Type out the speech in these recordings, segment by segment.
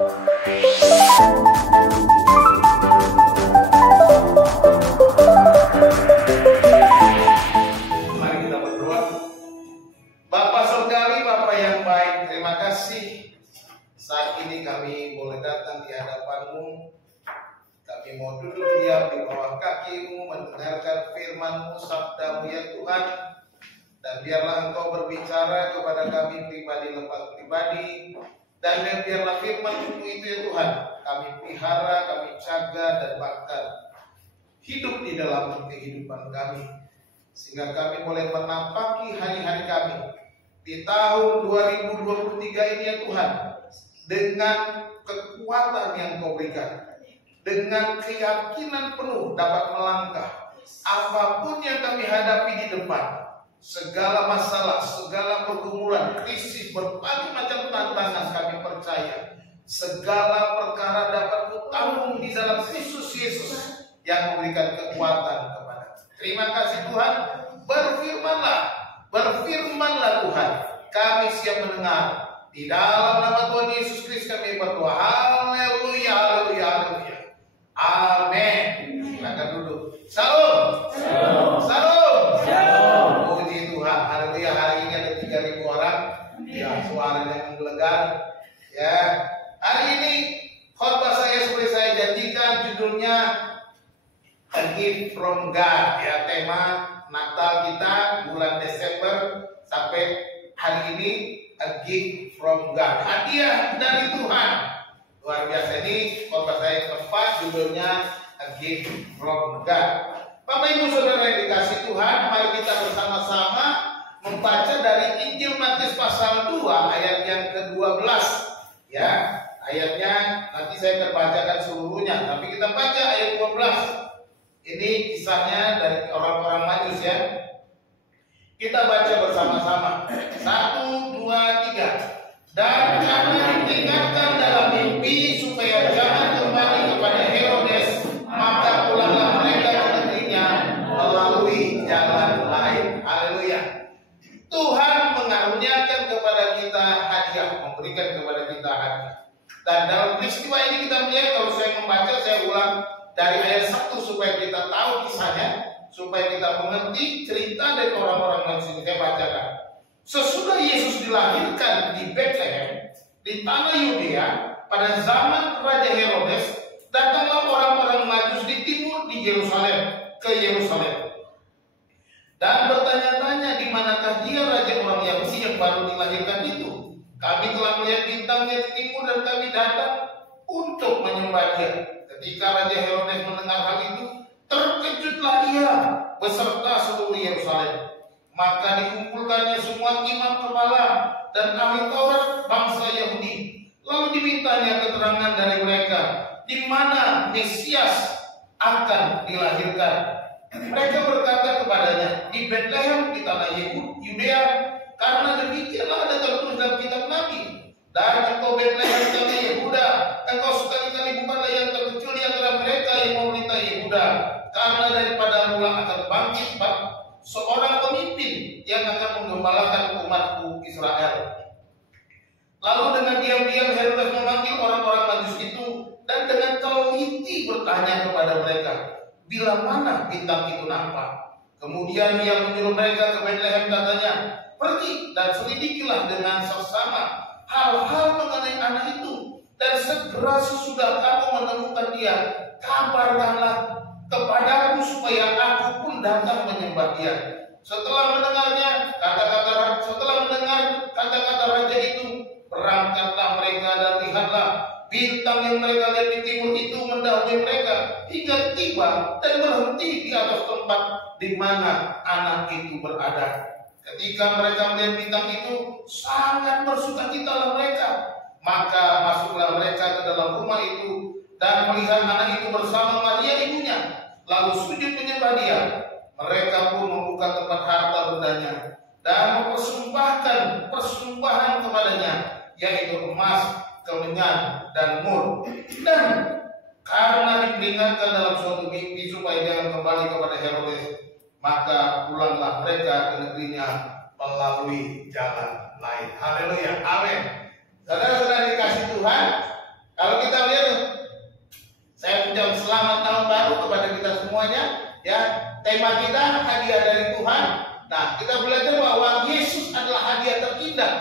Mari kita berdoa. Bapa Surgawi, Bapa yang baik, terima kasih saat ini kami boleh datang di hadapan-Mu. Kami mau duduk diam di bawah kaki-Mu, mendengarkan firman-Mu, sabda-Mu ya Tuhan. Dan biarlah Engkau berbicara kepada kami pribadi lepas pribadi. Dan biarlah firman-Mu itu ya Tuhan, kami pelihara, kami jaga dan bahkan hidup di dalam kehidupan kami. Sehingga kami boleh menampaki hari-hari kami di tahun 2023 ini ya Tuhan, dengan kekuatan yang Kau berikan, dengan keyakinan penuh dapat melangkah apapun yang kami hadapi di depan. Segala masalah, segala pergumulan, krisis, berbagai macam tantangan, kami percaya segala perkara dapat kutanggung di dalam Kristus Yesus yang memberikan kekuatan kepada. Terima kasih Tuhan. Berfirmanlah Tuhan. Kami siap mendengar. Di dalam nama Tuhan Yesus Kristus kami berdoa. Haleluya, haleluya, haleluya. Amin. Silakan duduk. Salam. Salam. Salam. Salam. Puji Tuhan. Haleluya. Hari ini ada 3.000 orang. Ya, suaranya menggelegar. Ya. Hari ini khotbah saya seperti saya janjikan, judulnya A Gift from God. Ya, tema Natal kita bulan Desember sampai hari ini, A Gift from God. Hadiah dari Tuhan. Luar biasa, ini khotbah saya keempat, judulnya A Gift from God. Bapak Ibu Saudara yang dikasih Tuhan, mari kita bersama-sama membaca dari Injil Matius pasal 2 ayat yang ke-12. Ya, ayatnya nanti saya terbacakan seluruhnya, tapi kita baca ayat 12. Ini kisahnya dari orang-orang Majus ya. Kita baca bersama-sama. 1, 2, 3. Dan karena diperingatkan dalam mimpi supaya jangan kembali kepada Herodes, maka pulanglah mereka ke negerinya melalui jalan lain. Haleluya. Tuhan mengaruniakan kepada kita hadiah, memberikan kepada kita hadiah. Dan dalam peristiwa ini kita melihat, kalau saya membaca, saya ulang dari ayat 1 supaya kita tahu kisahnya, supaya kita mengerti cerita dari orang-orang Majus ini. Saya bacakan. Sesudah Yesus dilahirkan di Bethlehem, di tanah Yudea, pada zaman Raja Herodes, datanglah orang-orang Majus di timur ke Yerusalem, dan bertanya-tanya, di manakah dia Raja orang Yahudi yang baru dilahirkan itu? Kami telah melihat bintangnya di timur dan kami datang untuk menyembah dia. Ketika Raja Herodes mendengar hal itu, terkejutlah ia beserta seluruh Yerusalem. Maka dikumpulkannya semua imam kepala dan ahli Taurat bangsa Yahudi. Lalu dimintanya keterangan dari mereka, di mana Mesias akan dilahirkan. Mereka berkata kepadanya, di Bethlehem di tanah Yudea, karena demikianlah ada tertulis dalam kitab Nabi. Dan engkau Bethlehem di tanah Yehuda, engkau sekali-kali bukanlah yang terkecil di antara mereka yang memerintah Yehuda, karena daripada mula akan bangkit seorang pemimpin yang akan menggembalakan umatku Israel. Lalu dengan diam-diam Herodes memanggil orang-orang Majus itu dan dengan teliti bertanya kepada mereka, bila mana bintang itu nampak. Kemudian ia menyuruh mereka ke Bethlehem, katanya, pergi dan selidikilah dengan seksama hal-hal mengenai anak itu, dan segera sesudah kamu menemukan dia, kabarkanlah kepadaku supaya aku pun datang menyembah dia. Setelah mendengar kata-kata raja itu, berangkatlah mereka dan lihatlah bintang yang mereka lihat di timur itu mendahului mereka hingga tiba dan berhenti di atas tempat di mana anak itu berada. Ketika mereka melihat bintang itu, sangat bersukacitalah mereka. Maka masuklah mereka ke dalam rumah itu dan melihat anak itu bersama Maria ibunya, lalu sujud menyembah dia. Mereka pun membuka tempat harta bendanya dan mempersembahkan persembahan kepadanya, yaitu emas, kemenyan, dan mur. Dan karena diperingatkan dalam suatu mimpi supaya jangan kembali kepada Herodes, maka pulanglah mereka ke negerinya melalui jalan lain. Haleluya, amin. Saudara-saudara dikasih Tuhan, tema kita hadiah dari Tuhan. Nah, kita belajar bahwa Yesus adalah hadiah terindah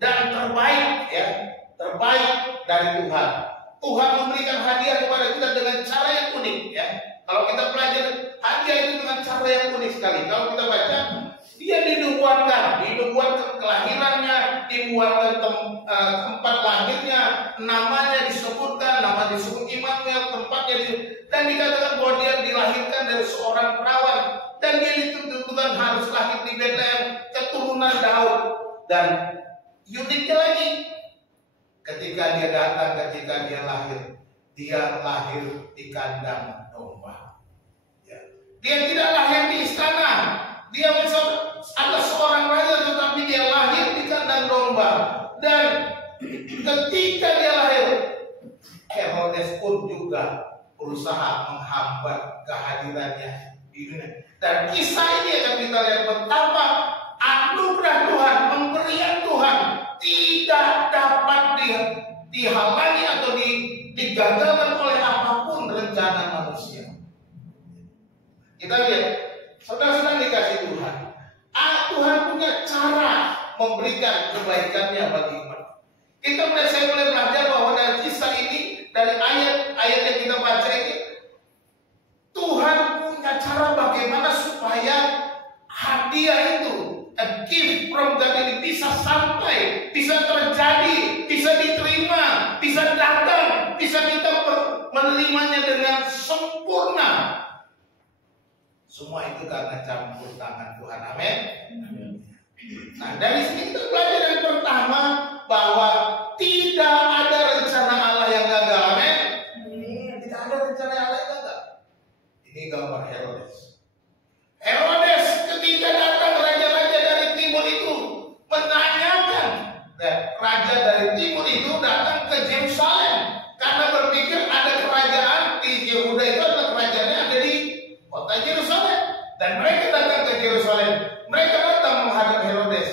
dan terbaik, ya, terbaik dari Tuhan. Tuhan memberikan hadiah kepada kita dengan cara yang unik, ya. Kalau kita belajar hadiah itu dengan cara yang unik sekali. Kalau kita baca, dia dinubuatkan kelahirannya, dibuatkan tempat lahirnya, namanya disebutkan, nama disebut Immanuel, tempatnya dan dikatakan bahwa dia dilahirkan dari seorang perawan dan dia ditentukan harus lahir di Betlehem, keturunan Daud. Dan uniknya lagi, ketika dia datang, ketika dia lahir di kandang domba. Ya. Dia tidak lahir di istana. Dia adalah seorang raja, tetapi dia lahir di kandang domba. Dan ketika dia lahir, Herodes pun juga berusaha menghambat kehadirannya di dunia. Dan kisah ini akan kita lihat betapa anugerah Tuhan, pemberian Tuhan tidak dapat dihalangi atau digagalkan oleh apapun rencana manusia. Kita lihat, saudara-saudara dikasih Tuhan. Tuhan punya cara memberikan kebaikannya bagi umat. Saya mulai belajar bahwa dari kisah ini, dari ayat-ayat yang kita baca ini, Tuhan punya cara bagaimana supaya hadiah itu, a gift from God ini bisa sampai, bisa terjadi, bisa diterima, bisa datang, bisa kita menerimanya dengan sempurna. Semua itu karena campur tangan Tuhan. Amin. Nah, dari sini kita belajar yang pertama bahwa tidak ada rencana Allah yang gagal. Amin. Tidak ada rencana Allah yang gagal. Ini gambar Herodes. Herodes ketika datang raja-raja dari timur itu menanyakan, raja dari timur itu datang ke Yerusalem karena berpikir ada kerajaan di Yehuda itu adalah kerajaannya ada di kota Yerusalem, dan mereka datang ke Yerusalem. Mereka datang menghadap Herodes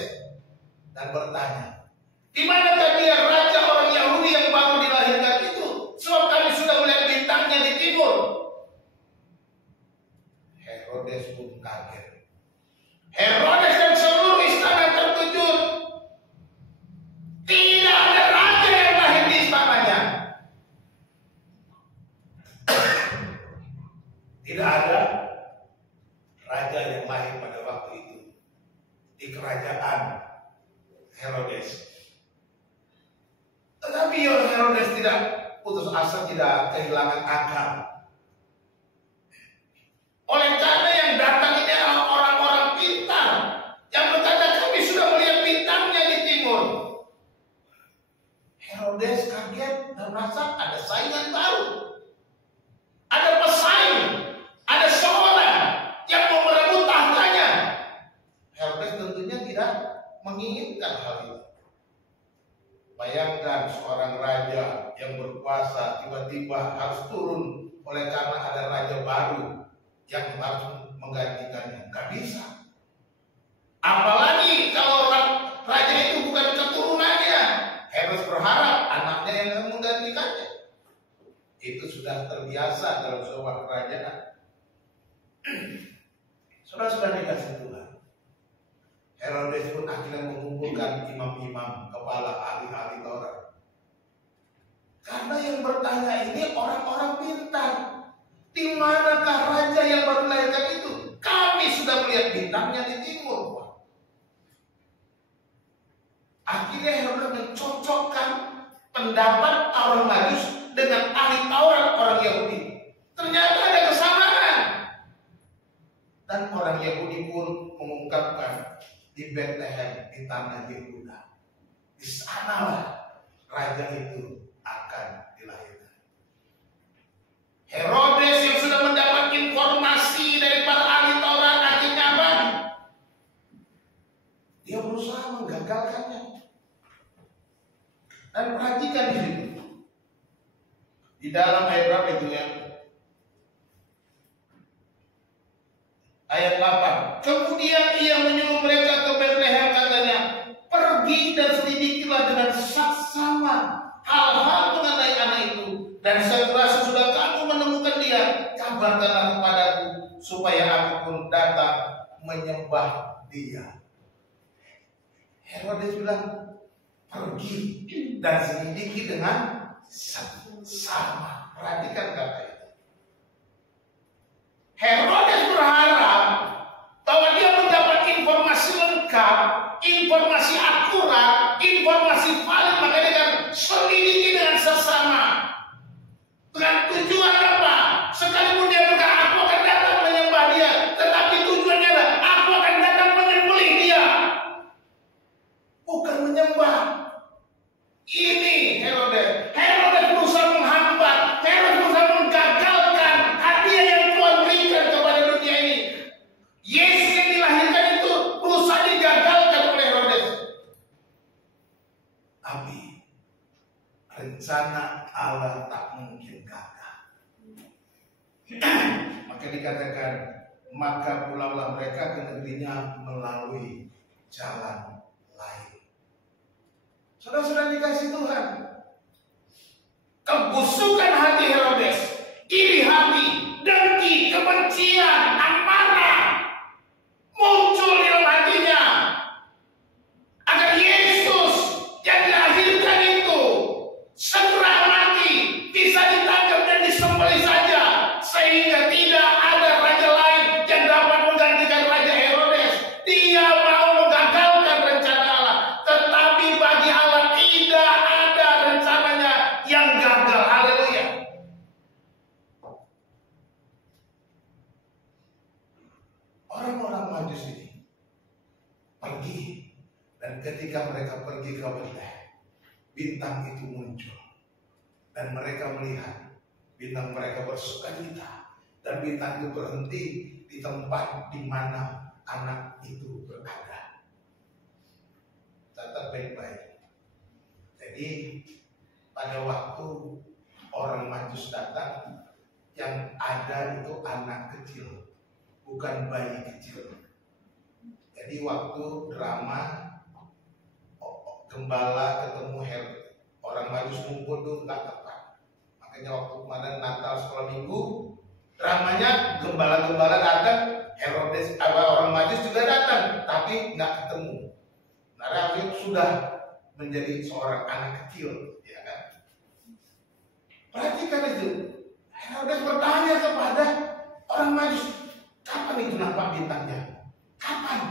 dan bertanya, di manakah dia raja orang Yahudi yang baru dilahirkan itu? Sebab kami sudah melihat bintangnya di timur. Herodes pun kaget. Herodes dan seluruh istana terkejut. Tidak ada raja yang lahir di istananya. Tidak ada raja yang lahir pada waktu itu di kerajaan Herodes. Tetapi Herodes tidak putus asa, tidak kehilangan akal. Oleh karena yang datang ini adalah orang-orang pintar yang berkata kami sudah melihat bintangnya di timur. Herodes kaget dan merasa ada saingan baru. Ada pesaing, ada seorang yang mau merebut tahtanya. Herodes tentunya tidak menginginkan hal itu. Bayangkan seorang raja yang berkuasa tiba-tiba harus turun oleh karena ada raja baru yang harus menggantikannya. Gak bisa. Apalagi kalau raja itu bukan keturunannya. Herodes berharap anaknya yang akan menggantikannya. Itu sudah terbiasa dalam sebuah kerajaan. Saudara-saudara dikasih Tuhan, Herodes pun akhirnya mengumpulkan imam-imam, kepala ahli-ahli Taurat. Karena yang bertanya ini orang-orang pintar. Di manakah raja yang baru dilahirkan itu? Kami sudah melihat bintangnya di timur. Akhirnya Herodes mencocokkan pendapat orang Majus dengan ahli Taurat orang Yahudi. Ternyata ada kesamaan. Dan orang Yahudi pun mengungkapkan di Betlehem, di tanah Yehuda. Di sanalah raja itu akan dilahirkan. Herodes yang sudah mendapat informasi dari para ahli Taurat akhirnya apa? Dia berusaha menggagalkannya. Dan perhatikan di situ. Di dalam ayat berapa itu ya? Ayat 8. Kemudian ia menyuruh mereka ke Betlehem, katanya, pergi dan selidikilah dengan saksama hal-hal mengenai anak itu. Dan segera sesudah kamu menemukan dia, kabarkanlah kepadaku supaya aku pun pun datang menyembah dia. Herodes bilang, pergi dan selidiki dengan sama. Perhatikan kata itu. Herodes berharap bahwa dia mendapat informasi lengkap, informasi akurat, informasi valid, maka dia akan selidiki dengan sesama. Dengan tujuan apa? Sekalipun dia berkata, aku akan datang menyembah dia, tetapi tujuannya adalah aku akan datang menyembelih dia, bukan menyembah. Ini Herodes berusaha menghambat, Herodes berusaha menggagalkan hadiah yang Tuhan berikan kepada dunia ini. Yesus yang dilahirkan itu berusaha digagalkan oleh Herodes. Tapi rencana Allah tak mungkin gagal. Maka dikatakan, maka pulanglah mereka ke negerinya melalui jalan lain. Saudara-saudara dikasih Tuhan, kebusukan hati Herodes, iri hati, dengki, kebencian, amarah muncul di dalam hatinya agar Yesus yang dilahirkan itu segera mati, bisa ditangkap dan disembelih saja, sehingga tidak ada raja lain yang dapat menggantikan Raja Herodes. Dia mau menggagalkan rencana Allah, tetapi bagi Allah tidak ada rencananya yang gagal. Haleluya. Orang-orang Majus ini pergi, dan ketika mereka pergi ke Betlehem, bintang itu muncul, dan mereka melihat bintang, mereka bersukacita, dan bintang itu berhenti di tempat di mana anak itu berada. Catat baik-baik. Jadi pada waktu orang Majus datang, yang ada itu anak kecil, bukan bayi kecil. Jadi waktu drama gembala ketemu orang Majus ngumpul itu nggak tepat. Makanya waktu kemarin Natal sekolah minggu, dramanya gembala-gembala datang, Herodes orang Majus juga datang, tapi nggak ketemu. Nah, akhirnya sudah menjadi seorang anak kecil, ya kan? Perhatikan itu. Herodes bertanya kepada orang Majus, kapan itu nampak bintangnya? Kapan?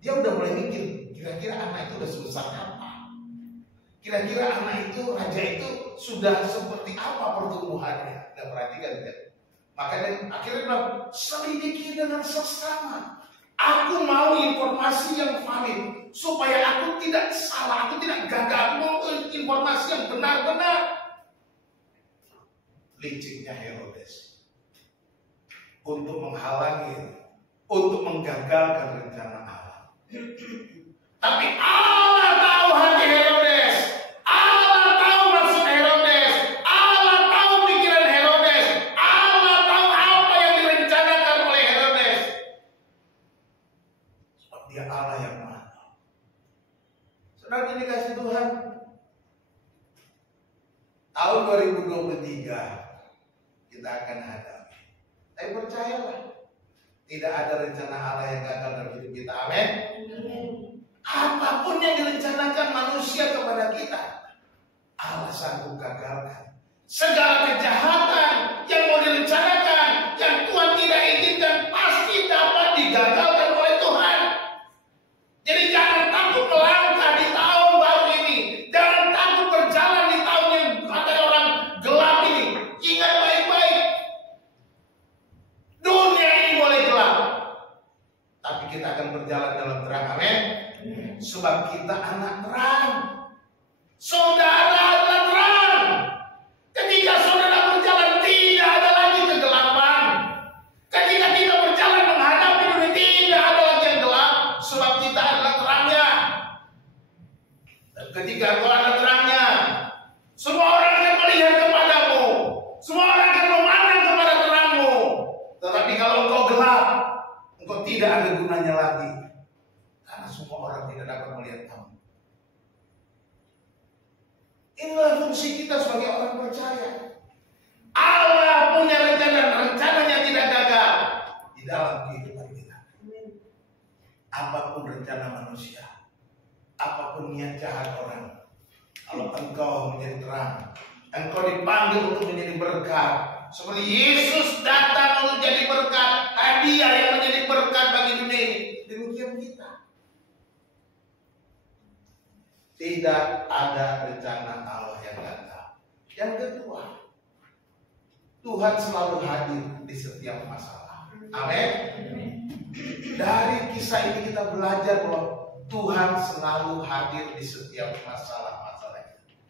Dia udah mulai mikir, kira-kira anak itu udah sebesar apa? Kira-kira anak itu, raja itu sudah seperti apa pertumbuhannya? Dan perhatikan kan? Makanya akhirnya bilang, selidiki dengan sesama. Aku mau informasi yang valid, supaya aku tidak salah, aku tidak gagal. Aku mau informasi yang benar-benar. Liciknya Herodes untuk menghalangi, untuk menggagalkan rencana Allah. Tapi Allah tahu hati Herodes, Allah tahu maksud Herodes, Allah tahu pikiran Herodes, Allah tahu apa yang direncanakan oleh Herodes. Sebab dia Allah yang Maha Tahu. Saudara dikasih Tuhan, tahun 2023 kita akan hadapi. Tapi percayalah, tidak ada rencana Allah yang gagal dalam hidup kita. Amin. Apapun yang direncanakan manusia kepada kita, Allah sanggup gagalkan. Segala kejahatan yang mau direncanakan, yang Tuhan tidak izinkan, pasti dapat digagalkan oleh Tuhan. Jadi jangan takut melangkah di tahun baru ini. Jangan takut berjalan di tahun yang ada orang gelap ini. Ingat baik-baik, dunia ini boleh gelap, tapi kita akan berjalan dalam terang. Amin. Sebab kita anak terang. Saudara adalah terang. Ketika saudara berjalan, tidak ada lagi kegelapan. Ketika kita berjalan menghadapi dunia, tidak ada lagi yang gelap, sebab kita adalah terangnya. Dan ketika kau ada terangnya, semua orang akan melihat kepadamu, semua orang akan memandang kepada terangmu. Tetapi kalau engkau gelap, engkau tidak ada gunanya lagi, karena semua orang tidak dapat melihat kamu. Inilah fungsi kita sebagai orang percaya. Allah punya rencana, rencananya tidak gagal di dalam kehidupan apapun rencana manusia, apapun niat jahat orang, kalau engkau menjadi terang, engkau dipanggil untuk menjadi berkat. Seperti Yesus datang untuk jadi berkat, hadiah yang menjadi berkat bagi dunia ini. Demikian kita. Tidak ada rencana Allah yang gagal. Yang kedua, Tuhan selalu hadir di setiap masalah. Amin. Dari kisah ini kita belajar bahwa Tuhan selalu hadir di setiap masalah-masalah kita.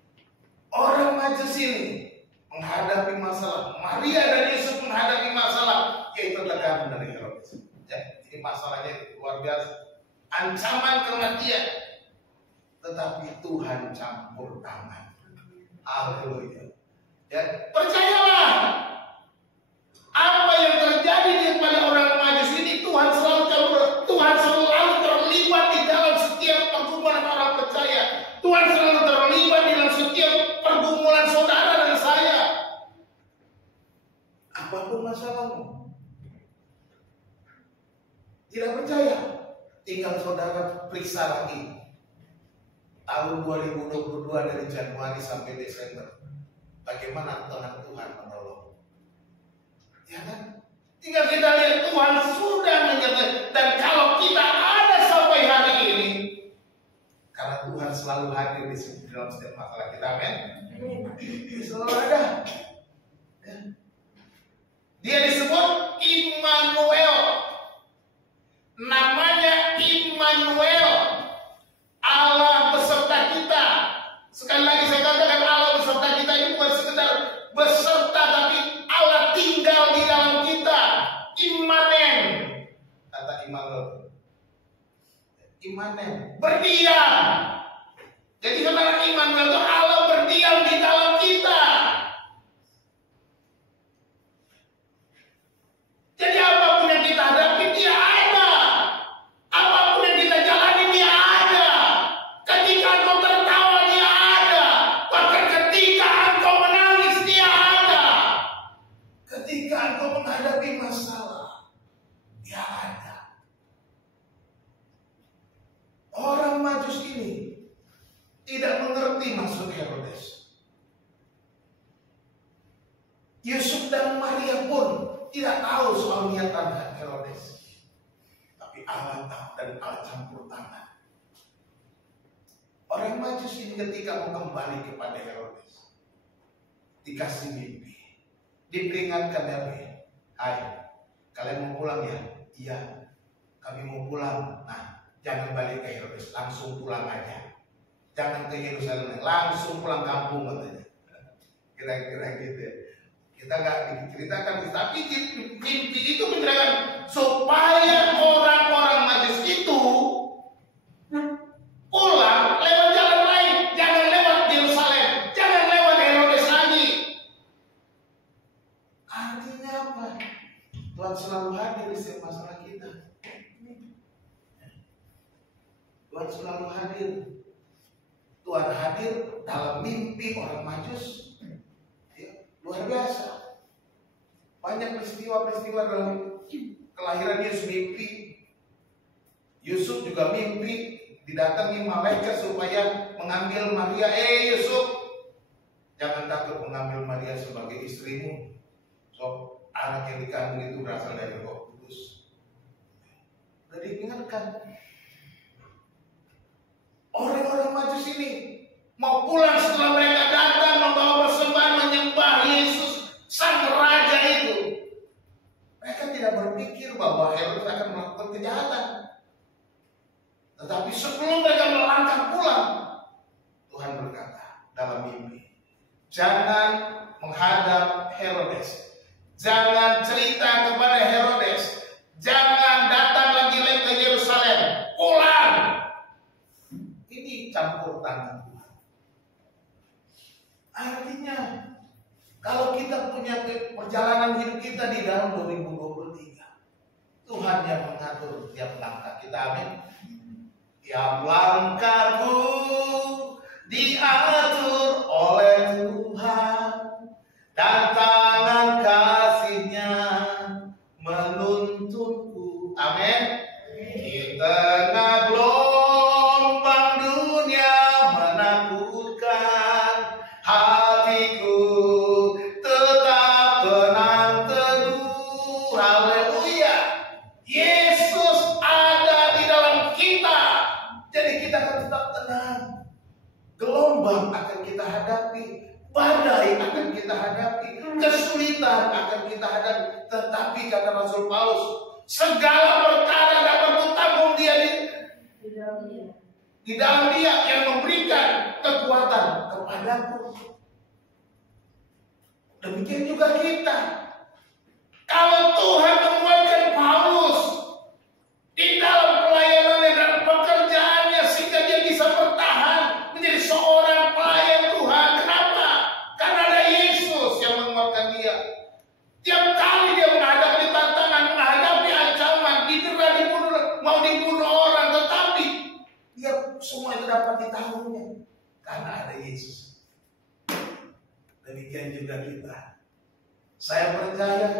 Orang Majus ini menghadapi masalah, Maria dan Yusuf menghadapi masalah, yaitu tekanan dari Herodes. Ya, ini masalahnya luar biasa, ancaman kematian, tetapi Tuhan campur tangan. Haleluya. Ya, percayalah, apa yang terjadi kepada orang Majus ini Tuhan selalu campur. Tuhan selalu terlibat di dalam setiap pergumulan orang percaya. Tuhan selalu terlibat di dalam setiap pergumulan saudara dan saya. Apapun masalahmu, tidak percaya, tinggal saudara periksa lagi tahun 2022 dari Januari sampai Desember. Bagaimana tangan Tuhan menolong? Ya kan? Tinggal kita lihat Tuhan sudah menyertai. Dan kalau kita ada sampai hari ini, karena Tuhan selalu hadir di dalam setiap masalah kita, amin. Dia selalu ada. Ya. Dia disebut Immanuel. Namanya Immanuel, Allah beserta kita. Sekali lagi saya katakan, Allah beserta kita ini bukan sekedar beserta, tapi Allah tinggal di dalam kita. Immanen, kata Immanuel. Immanen, berdiam. Jadi saudara, Immanuel itu Allah berdiam di dalam kita. Jadi apapun yang kita hadapi, Dia ada. Apapun yang kita jalani, Dia ada. Ketika engkau tertawa, Dia ada. Bahkan ketika engkau menangis, Dia ada. Ketika engkau menghadapi masalah, Dia ada. Orang Majus ini tidak mengerti maksud Herodes. Yusuf dan Maria pun tidak tahu soal niatan Herodes. Tapi Allah tahu dan Allah campur tangan. Orang Majus ini ketika mau kembali kepada Herodes, dikasih mimpi, diperingatkan Nabi, hai, kalian mau pulang ya? Iya, kami mau pulang. Nah, jangan balik ke Herodes, langsung pulang aja. Jangan ke Yerusalem, langsung pulang kampung katanya. Kira-kira gitu ya. Kita nggak diceritakan, tapi mimpi itu menceritakan supaya orang-orang Majus itu pulang lewat jalan lain, jangan lewat Yerusalem, jangan lewat Herodes lagi. Artinya apa? Tuhan selalu hadir di setiap masalah kita. Tuhan selalu hadir. Tuhan hadir dalam mimpi orang Majus. Luar biasa. Banyak peristiwa-peristiwa dalam kelahiran Yesus mimpi. Yusuf juga mimpi didatangi malaikat supaya mengambil Maria. Yusuf, jangan takut mengambil Maria sebagai istrimu. So, anak yang dikandung itu berasal dari Roh Kudus. Sudah diingatkan. Orang-orang Majus ini mau pulang setelah mereka datang membawa persembahan menyembah Yesus sang raja itu. Mereka tidak berpikir bahwa Herodes akan melakukan kejahatan. Tetapi sebelum mereka melangkah pulang, Tuhan berkata dalam mimpi, jangan menghadap Herodes, jangan cerita kepada Herodes, jangan datang lagi ke Yerusalem, pulang. Ini campur tangan Tuhan. Artinya, kalau kita punya perjalanan hidup kita di dalam 2023, Tuhan yang mengatur tiap langkah kita, amin. Tiap langkahku diatur oleh Tuhan, dan tangan kasih-Nya menuntunku, amin. Kita hadapi, badai akan kita hadapi, kesulitan akan kita hadapi. Tetapi kata Rasul Paulus, segala perkara dapat kutanggung di dalam Dia yang memberikan kekuatan kepadaku. Demikian juga kita. Kalau Tuhan menguatkan Paulus di dalam pelayanannya dan pekerjaannya sehingga dia bisa bertahan menjadi seorang pelayan Tuhan. Kenapa? Karena ada Yesus yang menguatkan dia. Tiap kali dia menghadapi tantangan, menghadapi ancaman, didera, dibunuh, mau dibunuh orang, tetapi dia semua itu dapat ditangguhnya karena ada Yesus. Demikian juga kita. Saya percaya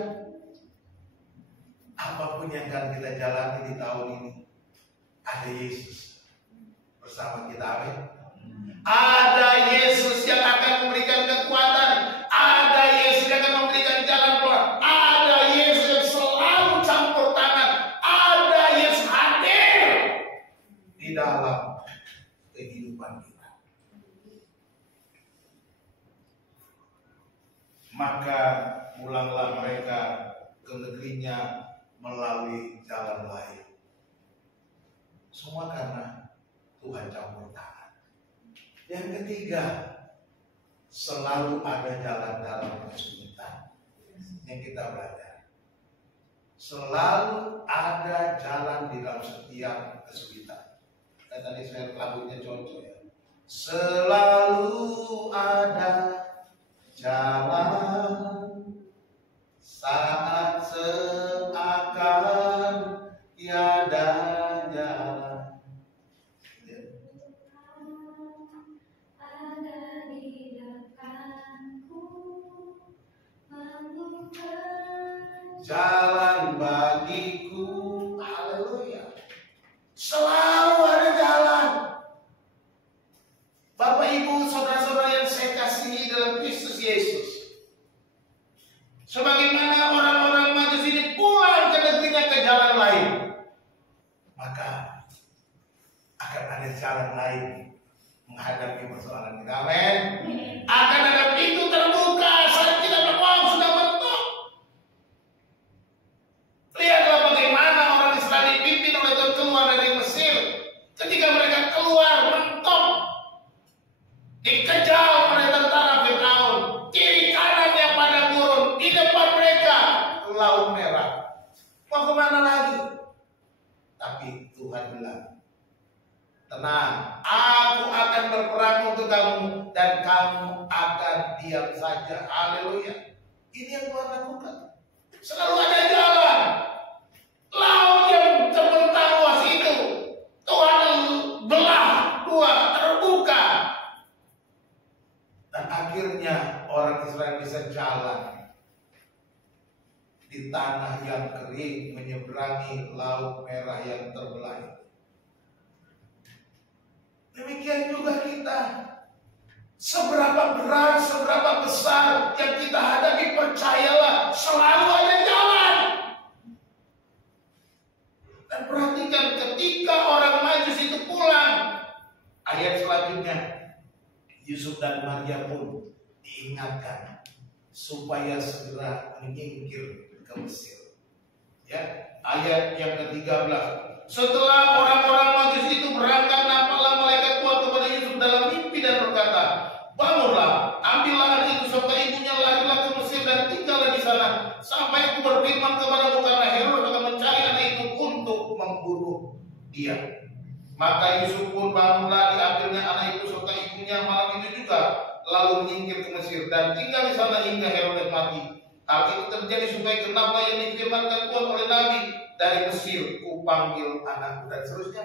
apapun yang akan kita jalani di tahun ini, ada Yesus bersama kita. Amin. Ada Yesus yang akan memberikan kekuatan. Ada Yesus yang akan memberikan jalan keluar. Ada Yesus yang selalu campur tangan. Ada Yesus hadir di dalam kehidupan kita. Maka pulanglah mereka ke negerinya melalui jalan lain. Semua karena Tuhan campur tangan. Yang ketiga, selalu ada jalan dalam kesulitan yang kita belajar. Selalu ada jalan di dalam setiap kesulitan. Dan tadi saya lagunya cocok ya. Selalu ada jalan saat seakan tiada jalan. Ada di depanku, membuka Jalan bagiku. Haleluya. Selalu ada jalan. Bapak Ibu saudara-saudara yang saya kasihi dalam Kristus Yesus, sebagaimana orang-orang Majus ini pulang ke negerinya ke jalan lain, maka akan ada jalan lain menghadapi persoalan kita. Amin. Akan ada pintu terbuka saat kita berdoa sudah mentok. Lihatlah bagaimana orang Israel dipimpin oleh Tuhan keluar dari Mesir. Ketika mereka keluar mentok, dikejar oleh tentara Firaun, kiri kanannya pada gurun, di depan mereka Laut Merah. Mau kemana lagi? Tapi Tuhan bilang, tenang, aku akan berperang untuk kamu dan kamu akan diam saja. Haleluya. Ini yang Tuhan lakukan. Selalu ada jalan. Laut yang terbentang luas itu Tuhan belah dua, terbuka. Dan akhirnya orang Israel bisa jalan di tanah yang kering menyeberangi Laut Merah yang terbelah. Demikian juga kita. Seberapa berat, seberapa besar yang kita hadapi, percayalah selalu ada jalan. Dan perhatikan ketika orang Majus itu pulang, ayat selanjutnya, Yusuf dan Maria pun diingatkan supaya segera menyingkir ke Mesir. Ya, ayat yang ke-13. Setelah orang-orang Majus itu berangkat, nampaklah malaikat Tuhan kepada Yusuf dalam mimpi dan berkata, bangunlah, ambillah anak itu serta ibunya, larilah ke Mesir dan tinggallah di sana sampai aku berfirman kepadamu, karena Herodes akan mencari anak itu untuk membunuh dia. Maka Yusuf pun bangunlah, diambilnya anak itu serta ibunya malam itu juga, lalu menyingkir ke Mesir dan tinggal di sana hingga Herodes mati. Hal itu terjadi supaya genaplah yang difirmankan Tuhan oleh Nabi, dari Mesir kupanggil anakku. Dan seterusnya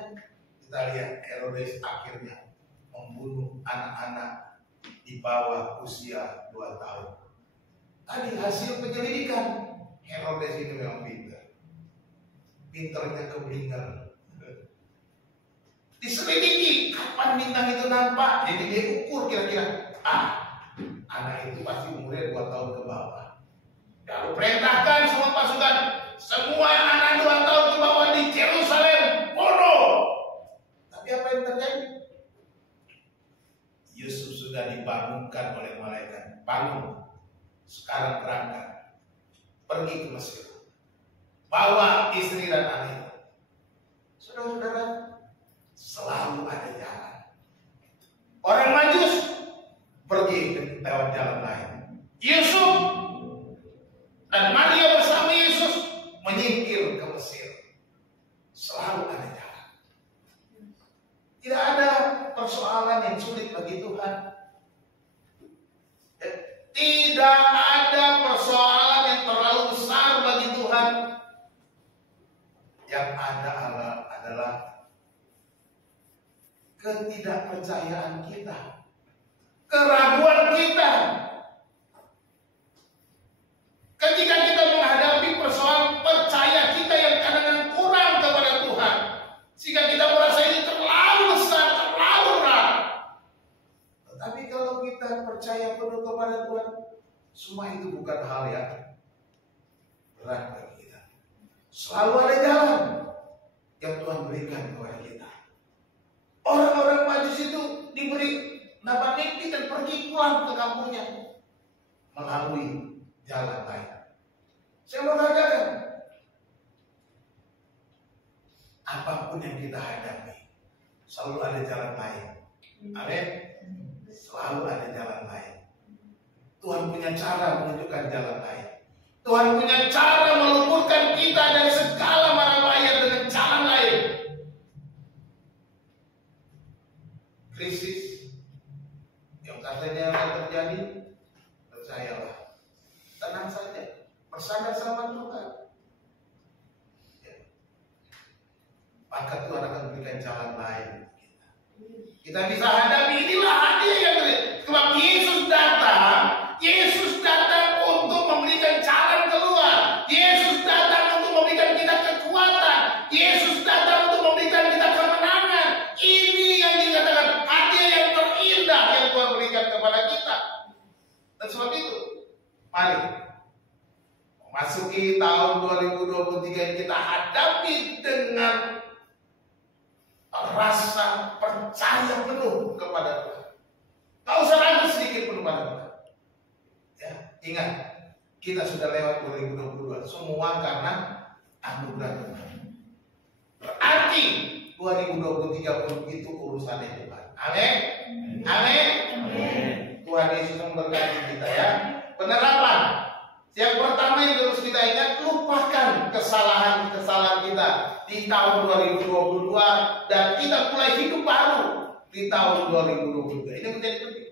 kita lihat Herodes akhirnya membunuh anak-anak di bawah usia 2 tahun. Tadi hasil penyelidikan, Herodes ini memang pintar. Pintarnya keblinger. Diselidiki kapan bintang itu nampak, jadi dia ukur kira-kira, anak itu pasti umurnya 2 tahun ke bawah. Lalu perintahkan semua pasukan, semua anak 2 tahun ke bawah di Yerusalem bunuh. Tapi apa yang terjadi? Yusuf sudah dibangunkan bangun, sekarang berangkat, pergi ke Mesir, bawa istri dan anak. Saudara-saudara, selalu ada jalan. Orang Majus pergi lewat jalan lain. Yusuf dan Maria bersama Yesus menyingkir ke Mesir. Selalu ada jalan. Tidak ada persoalan yang sulit bagi Tuhan. Tidak ada persoalan yang terlalu besar bagi Tuhan. Yang ada adalah ketidakpercayaan kita, keraguan kita. Ketika kita menghadapi persoalan percaya kita yang kadang-kadang kurang kepada Tuhan, sehingga kita merasa ini terlalu besar, terlalu berat. Tetapi kalau kita percaya penuh kepada Tuhan, semua itu bukan hal yang berat bagi kita. Selalu ada jalan yang Tuhan berikan kepada kita. Orang-orang Majus itu diberi dapat mimpi dan pergi pulang ke kampungnya melalui jalan lain. Saya mau katakan, apapun yang kita hadapi, selalu ada jalan lain. Amin. Selalu ada jalan lain. Tuhan punya cara menunjukkan jalan lain. Tuhan punya cara meluputkan kita dari segala mara bahaya dengan jalan lain. Krisis yang katanya akan terjadi, percayalah, tenang saja, bersandar sama Tuhan. Ya. Maka Tuhan akan berikan jalan lain. Kita bisa hadapi, inilah hadiah yang beri. Sebab Yesus datang untuk memberikan jalan keluar. Yesus datang untuk memberikan kita kekuatan. Yesus datang untuk memberikan kita kemenangan. Ini yang dikatakan hadiah yang terindah yang Tuhan berikan kepada kita. Dan sebab itu, mari memasuki tahun 2023 ini kita hadapi dengan rasa percaya penuh kepada Tuhan. Gak usah ragu sedikit pun kepada Tuhan. Ya, ingat, kita sudah lewat 2022 semua karena anugerah Tuhan. Berarti 2023 pun itu urusannya Tuhan. Amin. Amin. Tuhan Yesus memberkati kita ya. Penerapan. Yang pertama yang harus kita ingat, lupakan kesalahan-kesalahan kita di tahun 2022 dan kita mulai hidup baru di tahun 2023. Ini menjadi penting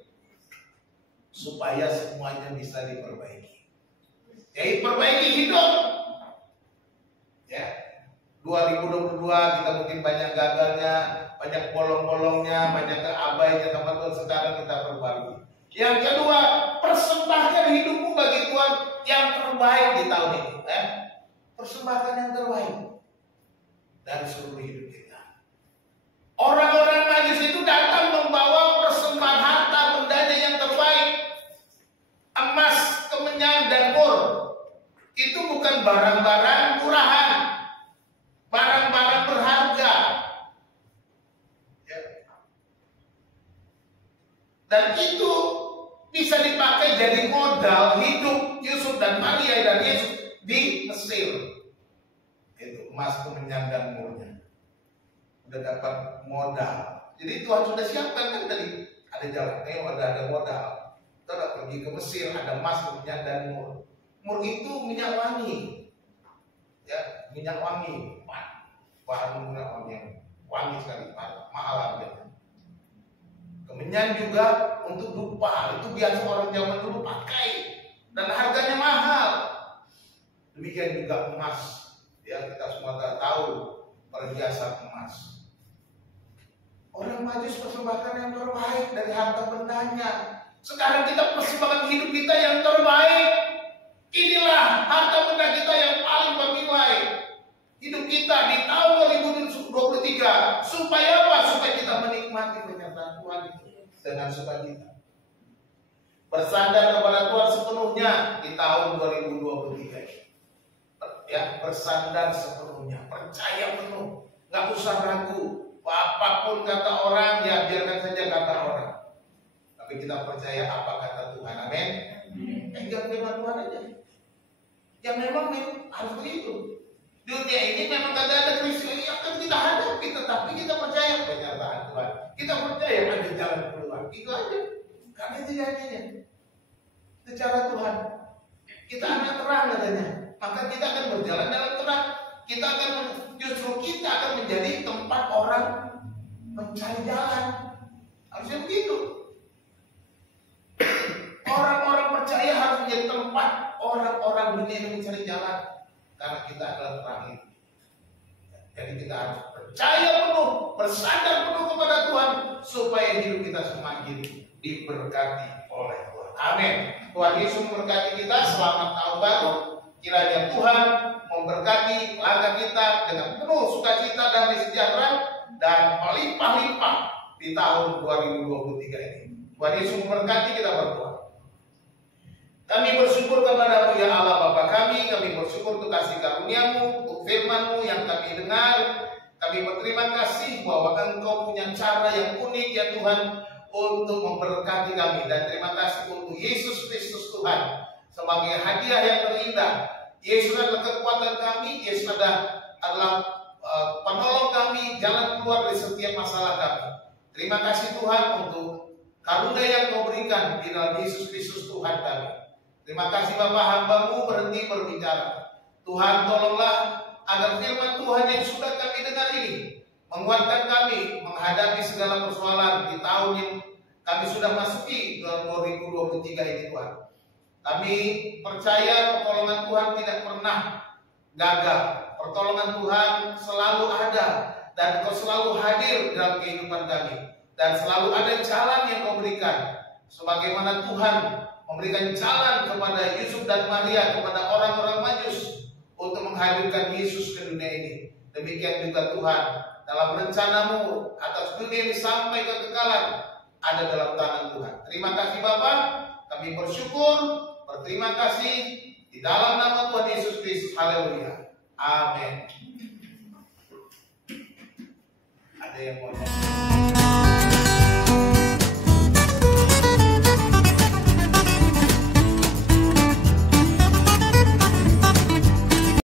supaya semuanya bisa diperbaiki. Jadi perbaiki hidup. Ya. 2022 kita mungkin banyak gagalnya, banyak bolong-bolongnya, banyak keabainya teman-teman. Sekarang kita perbaiki. Yang kedua, persembahkan hidupmu bagi Tuhan yang terbaik di tahun ini. Persembahkan yang terbaik dari seluruh hidup kita. Orang-orang Majus itu datang membawa persembahan harta bendanya yang terbaik. Emas, kemenyan, dan mur. Itu bukan barang-barang murahan, barang-barang berharga. Ya. Dan itu bisa dipakai jadi modal hidup Yusuf dan Maria dan Yesus di Mesir. Itu emas, kemenyan, dan murnya. Udah dapat modal. Jadi Tuhan sudah siapkan kan tadi ada jalan, ada modal. Kita udah pergi ke Mesir, ada emas, kemenyan, dan mur. Mur itu minyak wangi, ya minyak wangi, bahan minyak wangi yang wangi sekali, mahal harganya. Kemenyan juga untuk dupa, itu biasa orang zaman dulu pakai dan harganya mahal. Demikian juga emas, ya kita semua tahu perhiasan emas. Orang Majus persembahkan yang terbaik dari harta bendanya. Sekarang kita persembahkan hidup kita yang terbaik. Inilah harta benda kita yang paling bernilai. Hidup kita di tahun 2023 supaya apa? Supaya kita menikmati penyertaan Tuhan itu dengan sukacita. Bersandar kepada Tuhan sepenuhnya di tahun 2023 ini. Ya, bersandar sepenuhnya, percaya penuh, nggak usah ragu. Apapun kata orang, ya biarkan saja kata orang. Tapi kita percaya apa kata Tuhan. Amin. Ya memang harus begitu. Dunia ini memang ada krisis yang akan kita hadapi, tetapi kita percaya penyertaan Tuhan. Kita percaya ada jalan keluar. Itu aja. Karena itu jadinya. Itu cara Tuhan. Kita akan terang katanya. Maka kita akan berjalan dalam terang. Justru kita akan menjadi tempat orang mencari jalan. Harusnya begitu. Orang-orang percaya harus menjadi tempat orang-orang dunia yang mencari jalan. Karena kita adalah terang itu. Jadi kita harus percaya penuh, bersandar penuh kepada Tuhan, supaya hidup kita semakin diberkati oleh Tuhan. Amin. Tuhan Yesus memberkati kita. Selamat tahun baru. Kiranya Tuhan memberkati langkah kita dengan penuh sukacita, damai sejahtera, dan melimpah-limpah di tahun 2023 ini. Tuhan Yesus memberkati, kita berdoa. Kami bersyukur kepada-Mu ya Allah Bapa kami bersyukur untuk kasih karunia-Mu, untuk firman-Mu yang kami dengar. Kami berterima kasih bahwa Engkau punya cara yang unik ya Tuhan untuk memberkati kami. Dan terima kasih untuk Yesus Kristus Tuhan sebagai hadiah yang terindah. Yesus adalah kekuatan kami, Yesus adalah penolong kami, jalan keluar dari setiap masalah kami. Terima kasih Tuhan untuk karunia yang Kau berikan di dalam Yesus Kristus Tuhan kami. Terima kasih Bapak, hamba-Mu berhenti berbicara. Tuhan tolonglah agar firman Tuhan yang sudah kami dengar ini menguatkan kami menghadapi segala persoalan di tahun yang kami sudah masuki dalam 2023 ini Tuhan. Kami percaya pertolongan Tuhan tidak pernah gagal. Pertolongan Tuhan selalu ada dan Kau selalu hadir dalam kehidupan kami. Dan selalu ada jalan yang Kau berikan. Sebagaimana Tuhan memberikan jalan kepada Yusuf dan Maria, kepada orang-orang Majus untuk menghadirkan Yesus ke dunia ini. Demikian juga Tuhan, dalam rencana-Mu atas dunia ini sampai kekekalan ada dalam tangan Tuhan. Terima kasih Bapa, kami bersyukur, berterima kasih di dalam nama Tuhan Yesus Kristus. Haleluya. Amin. Ada yang mau